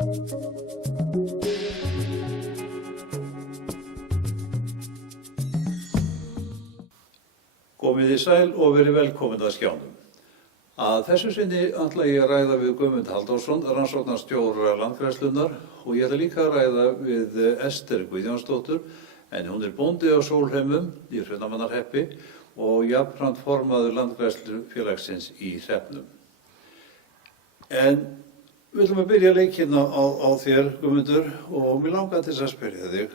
Komið í sæl og verið velkomin að skjánum. Að þessu sinni ætla ég að ræða við Guðmund Halldórsson, rannsóknarstjóra Landgræðslunnar, og ég ætla líka að ræða við Ester Guðjónsdóttur, en hún er bóndi á Sólheimum í Hrunamannahreppi og jafnframt formaður Landgræðslufélagsins í hreppnum. En við ætlum að byrja leikinn á þér, Guðmundur, og mig langar til að spyrja þig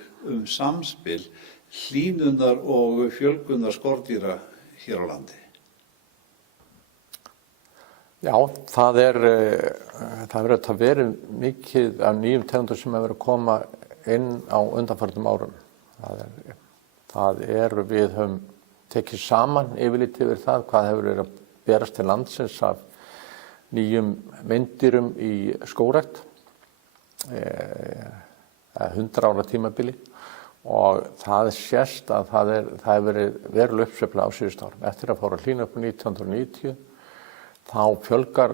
samspil hlýnunar og fjölgunar skordýra hér á landi. Já, það hefur auðvitað verið mikið af nýjum tegundum sem hefur verið að koma inn á undanförnum árum. Við höfum tekið saman yfirlítið yfir það hvað hefur verið að berast til landsins af nýjum meindýrum í skógrækt, 100 ára tímabili, og það sést að það hefur verið veruleg uppsveifla á síðustu árum. Eftir að fór að hlýna upp 1990 þá fjölgar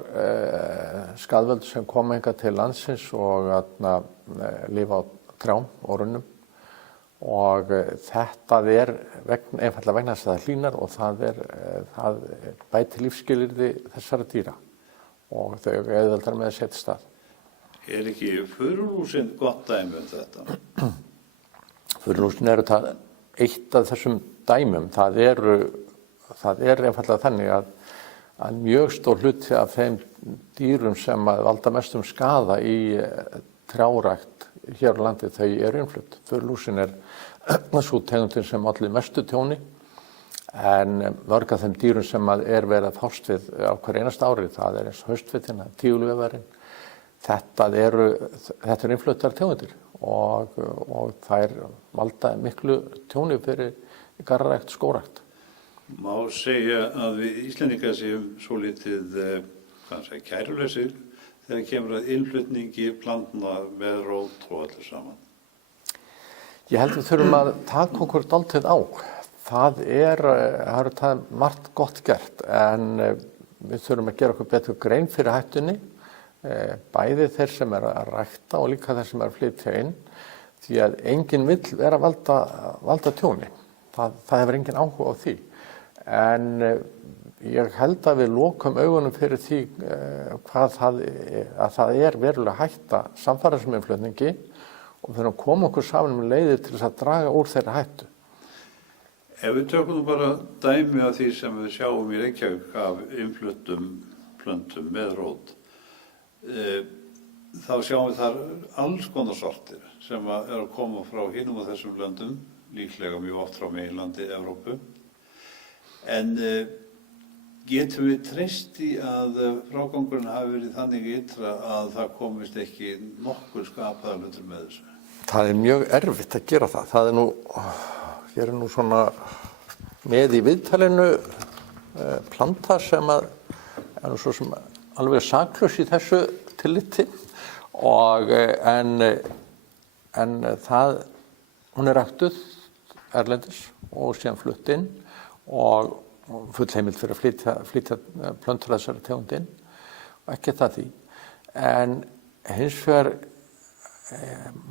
skaðvöldum sem koma hingað til landsins og lifa á trjám og runnum, og þetta er einfaldlega vegna þess að það hlýnar og það bætir lífsskilyrði þessara dýra og þau auðveldar með að setja stað. Er ekki furulúsin gott dæmi um þetta? Furulúsin eru eitt af þessum dæmum. Það er einfaldlega þannig að mjög stór hluti af þeim dýrum sem valda mestum skaða í trjárækt hér á landi, þau eru innflutt. Furulúsin er sú tegundin sem olli mestu tjóni, en mörg af þeim dýrum sem er verið að fást við á hverju einasta ári, það er eins og haustvitin, tígulvefarinn, þetta eru innfluttar tegundir og þær valda miklu tjóni fyrir garðrækt, skógrækt. Má segja að við Íslendingar séum svolítið kærulausir þegar kemur að innflutningi plantna með rót og allir saman. Ég held við þurfum að taka okkur dálítið á. Það er margt gott gert, en við þurfum að gera okkur betur grein fyrir hættunni, bæði þeir sem eru að rækta og líka þeir sem eru að flytja inn, því að enginn vill vera að valda tjóni. Það hefur enginn áhuga á því. En ég held að við lokum augunum fyrir því að það er verulega hætta samfélagsmiðflutningi og við þurfum að koma okkur saman með leiðir til þess að draga úr þeirra hættu. Ef við tökum nú bara dæmi af því sem við sjáum í Reykjavík af innfluttum plöntum með rót, þá sjáum við þar alls konar sortir sem eru að koma frá hinum og þessum löndum, líklega mjög oft frá meginlandi Evrópu. En getum við treyst í að frágangurinn hafi verið þannig ytra að það komist ekki nokkur skapaðar hlutur með þessu? Það er mjög erfitt að gera það. Ég er nú svona með í viðtalinu planta sem er nú svo sem alveg saklaus í þessu tilliti, en hún er ræktuð erlendis og síðan flutt inn og full heimild fyrir að flytja plöntur þessari tegund inn og ekki það því. En hins vegar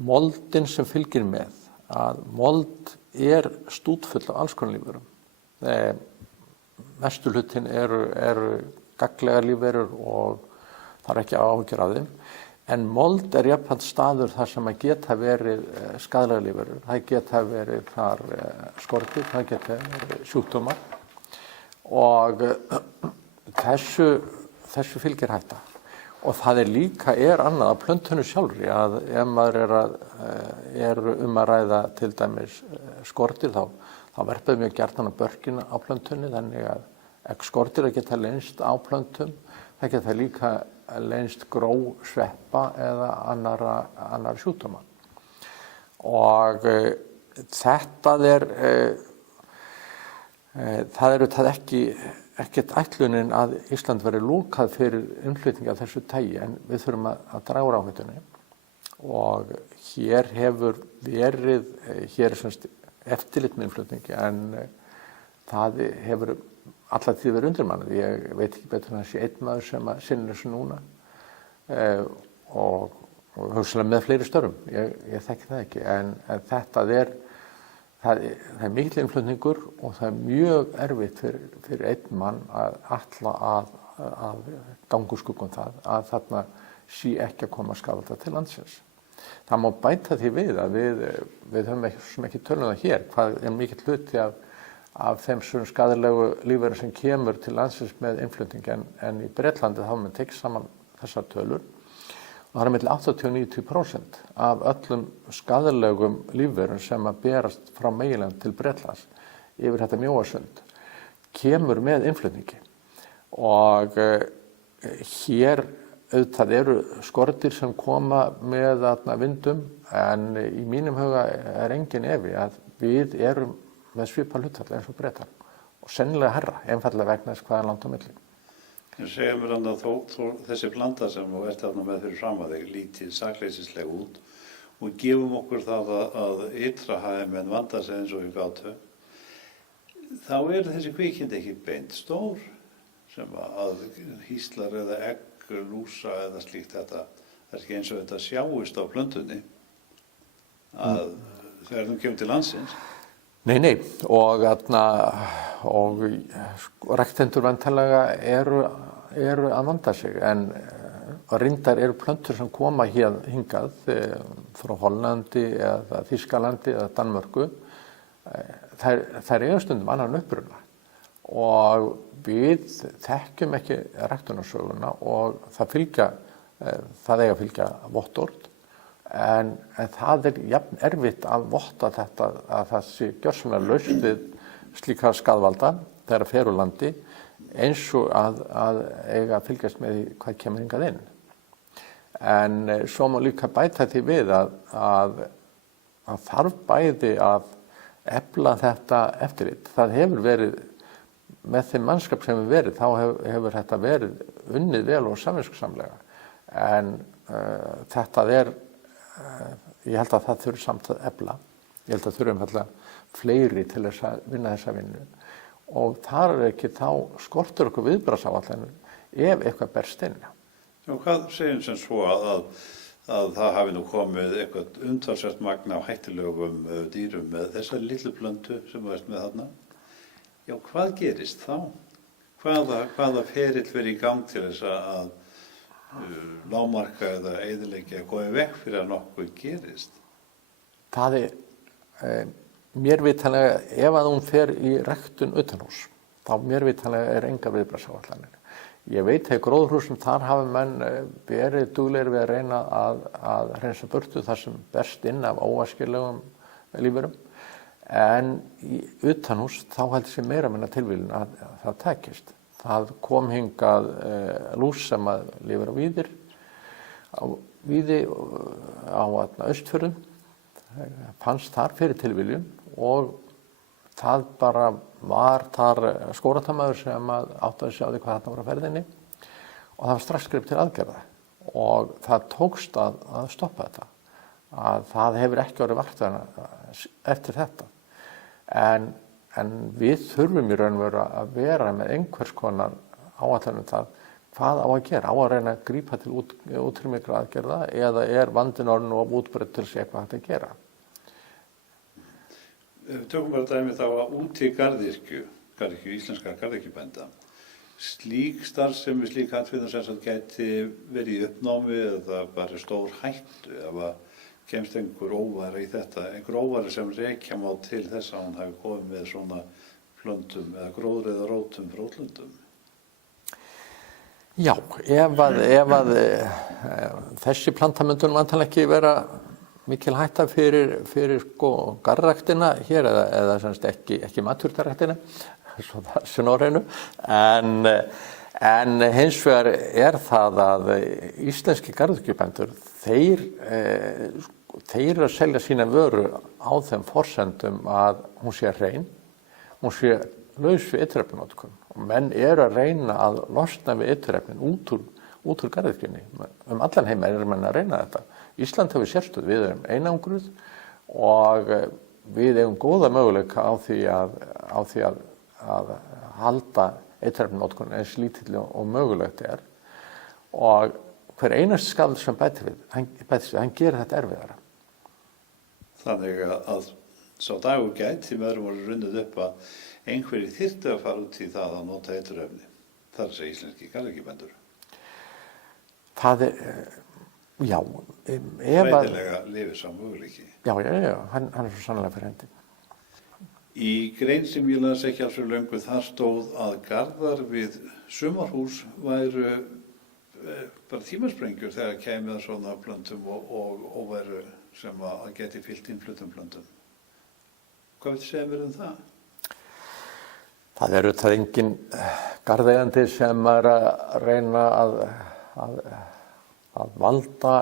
moldin sem fylgir með, að mold er stútfull af alls konar lífverum. Mestu hlutin eru gagnlegar lífverur og það er ekki áhyggjur af þeim. En mold er jafnframt staður þar sem að geta verið skaðlegar lífverur. Það geta verið þar skordýr, það geta verið sjúkdómar og þessu fylgir hætta. Og það líka annað að plöntunni sjálfri, að ef maður er að ræða til dæmis skordýr, þá verpir mjög gjarnan á börkina á plöntunni, þannig að skordýr geta leynst á plöntum, það geta líka leynst gró, sveppa eða annarra sjúkdóma. Og þetta það auðvitað ekkert ætlunin að Ísland verði lokað fyrir innflutning af þessu tagi, en við þurfum að draga úr áhættunni. Og hér hefur verið, hér er semst eftirlit með innflutningi, en það hefur alla tíð verið undirmannað. Ég veit ekki betur en það sé einn maður sem sinnir þessu núna, og og hugsanlega með fleiri störfum, ég þekki það ekki, en þetta það er mikill innflutningur og það er mjög erfitt fyrir einn mann að ætla að ganga úr skugga um það að þarna sé ekki að koma skaðvalda til landsins. Það má bæta því við að við höfum ekki tölum það hér, hvað er mikill hluti af þeim skaðlegu lífverum sem kemur til landsins með innflutning en í Bretlandi þá með tekið saman þessar tölur. Og það er milli 80–90% af öllum skaðlegum lífverum sem að berast frá meginlandi til Bretlands yfir þetta Mjóasund kemur með innflutningi. Og hér auðvitað eru skordýr sem koma með vindum en í mínum huga er engin efi að við erum með svipað hlutfall eins og Bretar og sennilega herra, einfaldlega vegna þess hvað er langt á milli. Segja mér hann að þó þessi planta sem þú ert þarna með fyrir fram að þig lítið sakleysislega út og gefum okkur það að ytra hafi menn vanda sig eins og við gátu, þá er þessi kvikindi ekki beint stór sem að hýslar eða egg, lúsa eða slíkt þetta. Það er ekki eins og þetta sjáist á plöntunni að þegar þú kemur til landsins. Nei, og ræktendur væntanlega eru að vanda sig, en reyndar eru plöntur sem koma hingað frá Hollandi eða Þýskalandi eða Danmörku, þær eiga stundum annan uppruna og við þekkjum ekki ræktunarsöguna og það eiga að fylgja vottorð. En það er jafn erfitt að votta þetta að það sé gjörsamlega laust við slíka skaðvalda þegar það fer úr landi eins og að eiga að fylgjast með því hvað kemur hingað inn. En svo má líka bæta því við að þarf bæði að efla þetta eftirlit. Það hefur verið með þeim mannskap sem hefur verið, þá hefur þetta verið unnið vel og samviskusamlega. En þetta ég held að það þurfi samt að efla. Ég held að þurfi fleiri til þess að vinna þessa vinnu. Og þar er ekki þá skortur okkur viðbragðsáætlanir ef eitthvað berst inn. Og hvað segjum sem svo að það hafi nú komið eitthvað umtalsvert magn af hættulegum dýrum með þessa litlu plöntu sem þú ert með þarna? Já, hvað gerist þá? Hvaða ferill fer í gang til þess að lágmarka eða eyðileggja góði veg fyrir að nokkuð gerist? Það mér vitanlega, ef að hún fer í ræktun utanhús, þá mér vitanlega enga viðbragðsáætlanir. Ég veit að í gróðurhúsum þar hafa menn verið duglegir við að reyna að hreinsa burtu þar sem berst inn af óæskilegum lífverum, en í utanhús þá heldur sér meira minna tilvíðun að það tekist. Það kom hingað lús sem að lifir á Víði á Austfjörðum, fannst þar fyrir tilviljun og það bara var þar skóratamaður sem áttaði sig á því hvað þarna var á ferðinni og það var strax gripið til aðgerða og það tókst að stoppa þetta. Að það hefur ekki orðið vart eftir þetta. En við þurfum í raun og veru að vera með einhvers konar áætlun það hvað á að gera. Á að reyna að grípa til útrýmingar aðgerða eða er vandinn orðinn of útbreidd til að sé eitthvað hægt að gera. Tökum bara dæmi þá að úti garðyrkju, íslenskar garðyrkjubænda. Slík starfsemi, slík atvinna sem sagt gæti verið í uppnámi eða bara stór hættu ef að kemst einhver óværi í þetta, einhver óværi sem rekja má til þess að hún hafi komið með svona plöntum eða gróðri eða rótum frá útlöndum. Já, ef að þessi planta myndi vantanlega ekki vera mikil hætta fyrir garðræktina hér eða semst ekki matjurtaræktina, svo það sé á hreinu, en hins vegar er það að íslenski garðyrkjubændur þeir eru að selja sína vöru á þeim forsendum að hún sé hrein, hún sé laus við eiturefnanotkun og menn eru að reyna að losna við eiturefnin út úr garðyrkjunni. Allan heim eru menn að reyna þetta. Ísland hefur sérstöð, við erum einangruð og við eigum góða möguleika á því að halda eiturefnanotkun eins lítill og mögulegt er. Og hver einasti skafl sem bætir við, hann gerir þetta erfiðara. Þannig að sá dagur gæti með öðrum voru runnið upp að einhverjir þyrftu að fara út í það að nota eiturefni. Það er þessi íslenski garðyrkjubændur. Það já, Fræðilega lifir sá möguleiki. Já, hann er svo sannlega fyrir hendi. Í grein sem ég las ekki alls fyrir löngu, þar stóð að garðar við sumarhús væru bara tímasprengjur þegar kæmið að svona plöntum og væru sem að geti fyllt innfluttum plöntum. Hvað viltu segja mér það? Það er auðvitað engin garðeigandi sem er að reyna að valda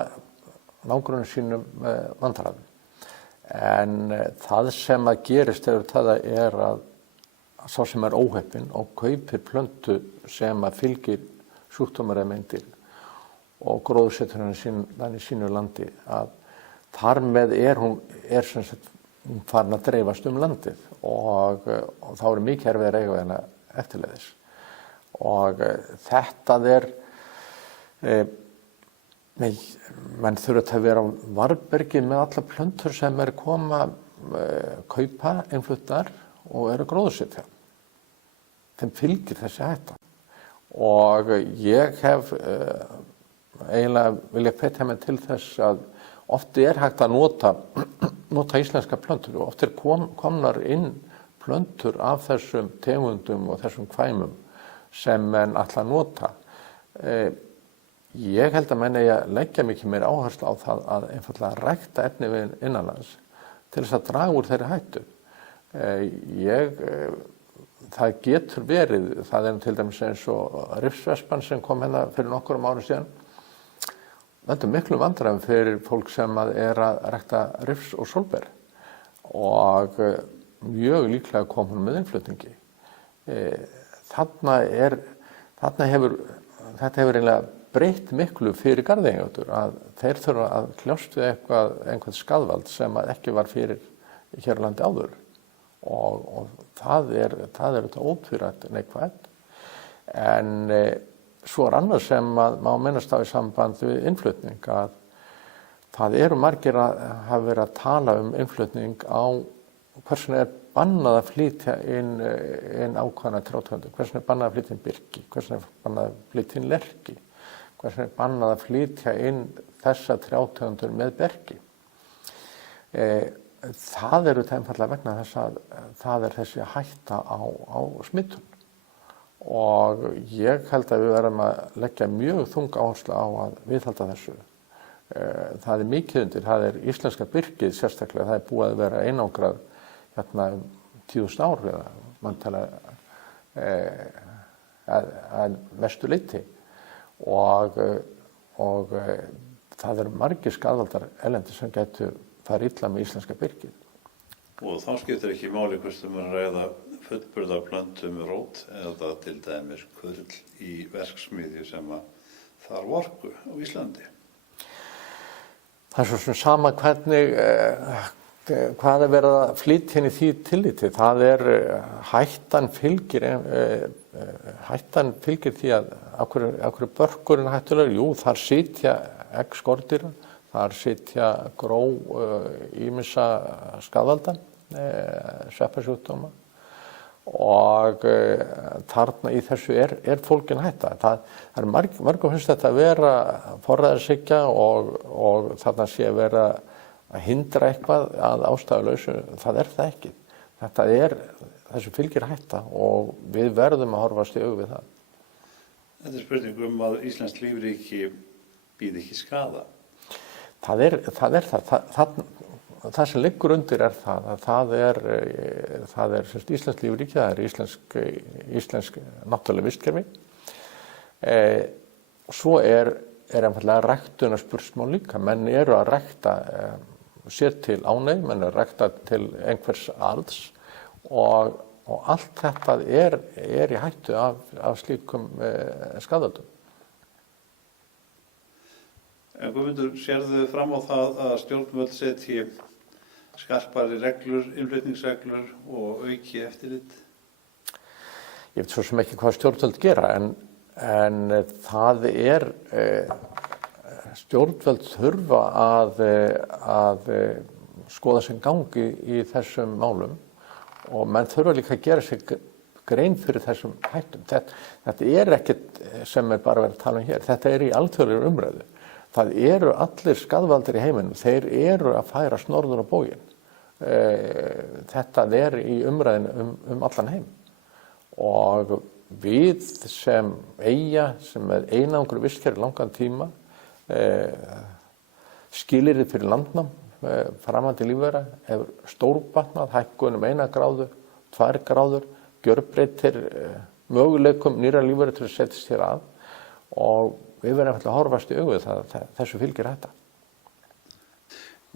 nágrunum sínum vandræðum. En það sem að gerist er að sá sem er óheppinn og kaupir plöntu sem að fylgir sjúkdómar eða meindir og gróðursetur hann í sínu landi, að þar með er sem sagt farin að dreifast landið og þá er mikið erfið að eiga hérna eftirleiðis. Og þetta menn þurfa að vera á varðbergi með alla plöntur sem koma, kaupa, innfluttar og eru gróðursetja. Þeim fylgir þessi hætta. Og ég hef eiginlega vilja hvetja mig til þess að oft er hægt að nota íslenska plöntur og oft komnar inn plöntur af þessum tegundum og þessum kvæmum sem menn ætla að nota. Ég held að menn eigi að leggja mikið meir áherslu á það að einfaldlega rækta efni við innanlands til þess að draga úr þeirri hættu. Það getur verið, það er til dæmis eins og rifsvespan sem kom hérna fyrir nokkrum árum síðan. Það er miklu vandræðum fyrir fólk sem er að rækta rifs og sólber og mjög líklega kom hún með innflutningi. Þetta hefur eiginlega breytt miklu fyrir garðeigendur að þeir þurfa að kljást við einhvern skaðvald sem ekki var fyrir hér á landi áður. Og það er þetta ótvírætt neikvætt. En svo annað sem má minnast á í samband við innflutning, að það eru margir að hafa verið að tala innflutning á hversuna bannað að flytja inn ákveðna trjátegundir, hversuna bannað að flytja inn birki, hversuna bannað að flytja inn lerki, hversuna bannað að flytja inn þessa trjátegundir með berki. Það eru einfaldlega vegna þess að það er þessi hætta á smittun. Og ég held að við verðum að leggja mjög þung áherslu á að viðhalda þessu. Það er mikið undir, það er íslenska birkið sérstaklega, það er búið að vera einangrað hérna 10.000 ár eða manntalega að mestu leyti. Og það eru margir skaðvaldar erlendis sem gætu farið illa með íslenska birkið. Og þá skiptir ekki máli hvort að ræða fullburða plöntu með rót eða til dæmis kurl í verksmiðju sem þarf orku á Íslandi. Það er svo sama hvernig hvað er verið að flytja inn í því tilliti. Það er hættan fylgir því að af hverju börkurinn hættulegur? Jú, þar sitja egg skordýra, þar sitja gró ýmissa skaðvalda, sveppasjúkdóma og þarna í þessu er fólgin hætta. Það er margum finnst þetta að vera forræðishyggja og þarna sé að vera að hindra eitthvað að ástæðulausu. Það er það ekki. Þessu fylgir hætta og við verðum að horfast í augu við það. Þetta er spurning að íslenskt lífríki býði ekki skaða. Það sem liggur undir er það er íslenskt lífríki, það er íslensk náttúrulega vistkerfi. Svo er einfaldlega ræktunarspursmál líka. Menn eru að rækta sér til ánægju, menn eru að rækta til einhvers alls og allt þetta er í hættu af slíkum skaðvaldum. En Guðmundur, sérðu fram á það að stjórnvöld setji skarpari reglur, innflutningsreglur og auki eftirlit? Ég veit svo sem ekki hvað stjórnvöld gera, en það stjórnvöld þurfa að skoða sem gangi í þessum málum og menn þurfa líka að gera sig grein fyrir þessum hættum. Þetta er ekkert sem er bara verið að tala um hér, þetta er í alþjóðlegri umræðu. Það eru allir skaðvaldir í heiminum, þeir eru að færast norður á bóginn. Þetta er í umræðinu allan heim. Og við sem eyja, sem er einangru vistkerfi langan tíma, skilyrði fyrir landnám, framandi lífvera, hefur stórbatnað, hækkun 1 gráðu, 2 gráður, gjörbreytir möguleikum nýra lífvera til að setjast hér að og við verðum að horfast í augu þessu fylgir þetta.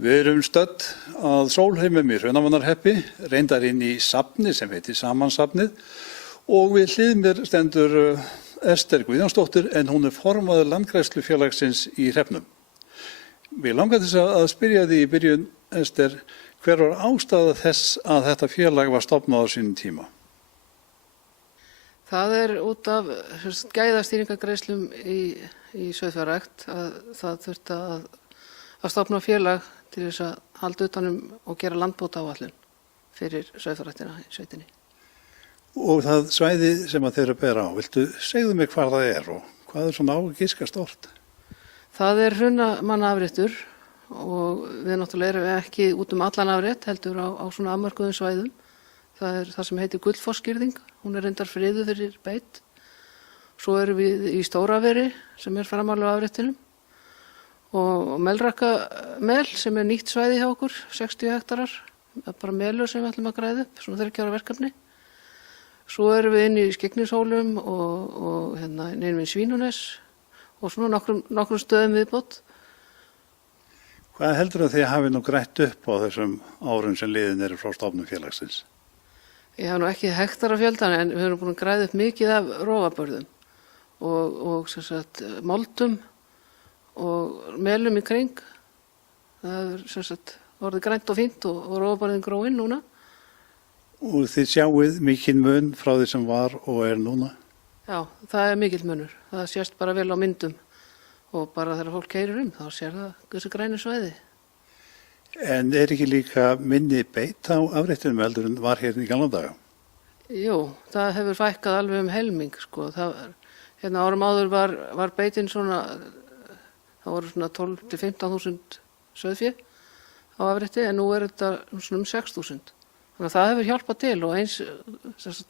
Við erum stödd að Sólheimum í Hrunamannahreppi, reyndar inn í safni sem heitir Samansafnið og við hlið mér stendur Ester Guðjónsdóttir en hún er formaður Landgræðslufélagsins í Hreppnum. Við langar þess að spyrja því í byrjun, Ester, hver var ástæða þess að þetta félag var stofnað á sínum tíma? Það er út af gæðastýringargreiðslum í sauðfjárrækt að það þurfti að stofna félag til þess að halda utanum og gera landbótaáætlun fyrir sauðfjárræktina í sveitinni. Og það svæði sem að þeir eru að bera á, viltu segðu mig hvað það er og hvað er svona ágiska stórt? Það er Hrunamannaafréttur og við náttúrulega erum ekki út allan afrétt heldur á svona afmörkuðum svæðum. Það er það sem heitir Gullfossgirðing, hún er reyndar friðuð fyrir beit. Svo erum við í Stóraveri sem er framarlega afréttinum og Melrakkamel sem er nýtt svæði hjá okkur, 60 hektarar, bara melur sem við ætlum að græða upp, svona 30 ára verkefni. Svo erum við inn í Skyggnishólum og inn við Svínunes og svona nokkrum stöðum viðbót. Hvað heldur þið hafi nú grætt upp á þessum árum sem liðin eru frá stofnun félagsins? Ég hef nú ekki hektarafjöldan en við erum búin að græða upp mikið af rófabörðum og sem sagt moldum og melum í kring. Það er sem sagt orðið grænt og fínt og rófabörðin gróinn núna. Og þið sjáuð mikinn mun frá því sem var og er núna? Já, það er mikill munur. Það sést bara vel á myndum og bara þegar fólk keyrir þá sér það þessi grænu svæði. En er ekki líka minni beit á afréttunum heldur en var hérna í gamla daga? Jú, það hefur fækkað alveg helming, sko. Árum áður var beitin svona, það voru svona 12 til 15.000 sauðfé á afrétti en nú er þetta svona 6.000. Þannig að það hefur hjálpað til og eins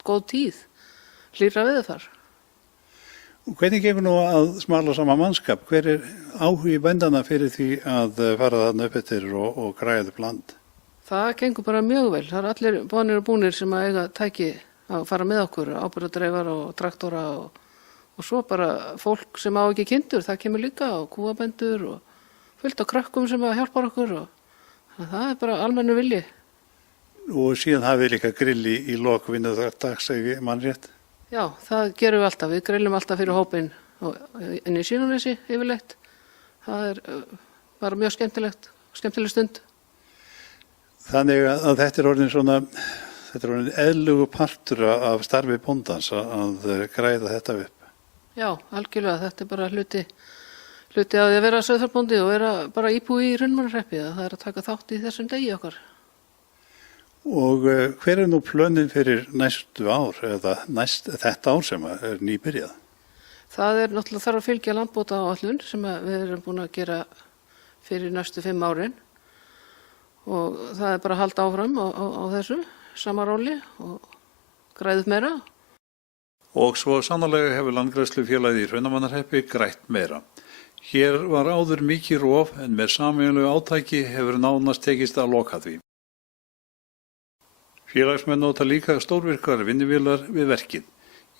góð tíð, hlýra veðurfar. Og hvernig gengur nú að smala saman mannskap? Hver er áhugi bændana fyrir því að fara þarna upp eftir og græða upp land? Það gengur bara mjög vel. Það eru allir bonir og búnir sem að eiga tæki að fara með okkur, áburðardreifar og traktora og svo bara fólk sem á ekki kindur, það kemur líka og kúabændur og fullt af krökkum sem að hjálpa okkur og það er bara almennu vilji. Og síðan hafið líka grilli í lok vinnudags ef mann rétt? Já, það gerum við alltaf. Við grillum alltaf fyrir hópinn inn í Svínunnesi yfirleitt. Það er bara mjög skemmtileg stund. Þannig að þetta er orðin eðlugu partur af starfi bóndans að græða þetta upp? Já, algjörlega. Þetta er bara hluti af því að vera sauðfjárbóndi og vera bara íbúi í Hrunamannahreppi. Það er að taka þátt í þessum degi okkar. Og hver er nú plönin fyrir næstu ár eða þetta ár sem er nýbyrjað? Það er náttúrulega þarf að fylgja landbótaáætlun sem við erum búin að gera fyrir næstu 5 árin og það er bara að halda áfram á þessu sama róli og græða upp meira. Og svo sannarlega hefur Landgræðslufélagið í Hrunamannahreppi grætt meira. Hér var áður mikið rof en með sameiginlegu átaki hefur nánast tekist að loka því. Félagsmenn nota líka stórvirkar vinnuvélar við verkið.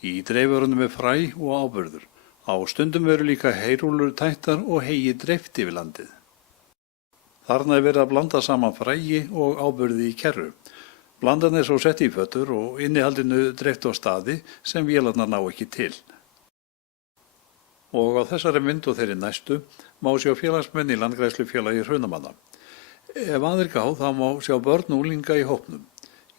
Í dreifurunum er fræ og áburður. Á stundum veru líka heyrúllur tættar og heyi dreift yfir landið. Þarna er verið að blanda saman fræi og áburði í kerru. Blandan er svo sett í fötur og innihaldinu dreift á staði sem vélarnar ná ekki til. Og á þessari mynd og þeirri næstu má sjá félagsmenn í Landgræðslufélagi Hrunamanna. Ef aðrir gá þá má sjá börn og unglinga í hópnum.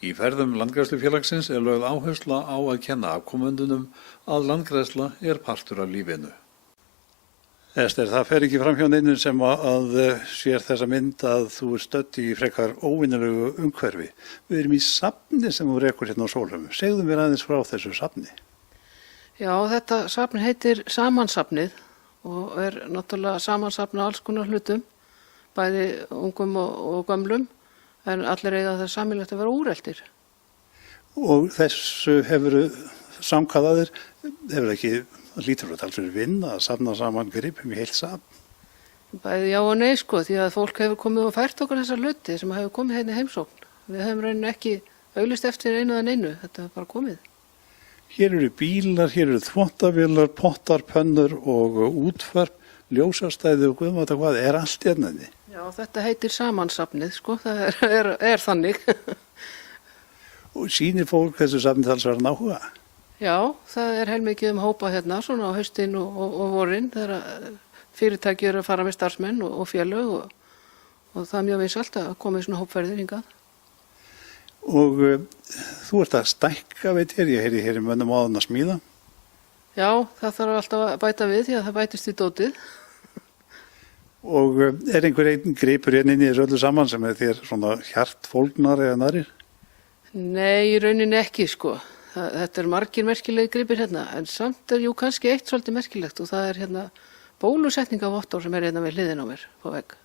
Í ferðum Landgræðslufélagsins er lögð áhersla á að kenna afkomendunum að landgræðsla er partur af lífinu. Ester, það fer ekki fram hjá neinum sem að sér þessa mynd að þú er stödd í frekar óvinnulegu umhverfi. Við erum í safni sem þú rekur hérna á Sólheimum. Segðu mér aðeins frá þessu safni. Já, þetta safn heitir Samansafnið og er náttúrulega samansafna alls konar hlutum, bæði ungum og gömlum, en allir eiga það sameiginlegt að vera úreltir. Og þessu hefur samkvæðaðir, hefur ekki, það lítur að tala fyrir vinna að safna saman gripum í heilt safn. Bæði já og nei sko, því að fólk hefur komið og fært okkur þessar hluti sem hefur komið hérna í heimsókn. Við hefum rauninni ekki auglýst eftir einu eða neinu, þetta hefur bara komið. Hér eru bílar, hér eru þvottavélar, pottar, pönnur og útvarp, ljósastæði og guðmata hvað, er allt hérna inni. Já, þetta heitir Samansafnið sko, það er þannig. Og sýnir fólk þessu safni talsverðan áhuga. Já, það er heilmikið hópa hérna svona á haustin og vorin þegar fyrirtæki eru að fara með starfsmenn og félög og það er mjög vinsælt að koma í svona hópferðir hingað. Og þú ert að stækka, veit ég heyri mönnum á að smíða. Já, það þarf alltaf að bæta við því að það bætist í dótið. Og er einhver einn gripur hérna inn í þessu öllu saman sem er þér svona hjartfólgnar eða narir? Nei, í rauninni ekki sko. Þetta er margir merkilegi gripir hérna, en samt er jú kannski eitt svolítið merkilegt og það er hérna bólusetningavottor sem er hérna við hliðin á mér på vegg.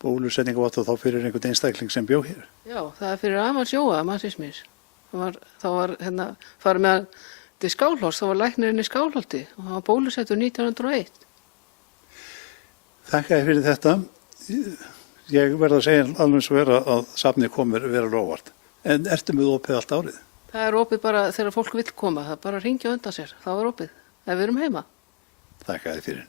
Bólusetningavottor þá fyrir einhvern einstakling sem bjó hér? Já, það er fyrir Amans Jóa, mannsins míns. Það var hérna, farið með til Skálholts, þá var læknirinn í Skálholti og hann var bólusettur 1901. Þakka þér fyrir þetta. Ég verð að segja alveg svo vera að safnið komur vera óvart. En ertu með opið allt árið? Það er opið bara þegar fólk vill koma, það er bara að hringja undan sér, þá er opið, ef við erum heima. Þakka þér fyrir.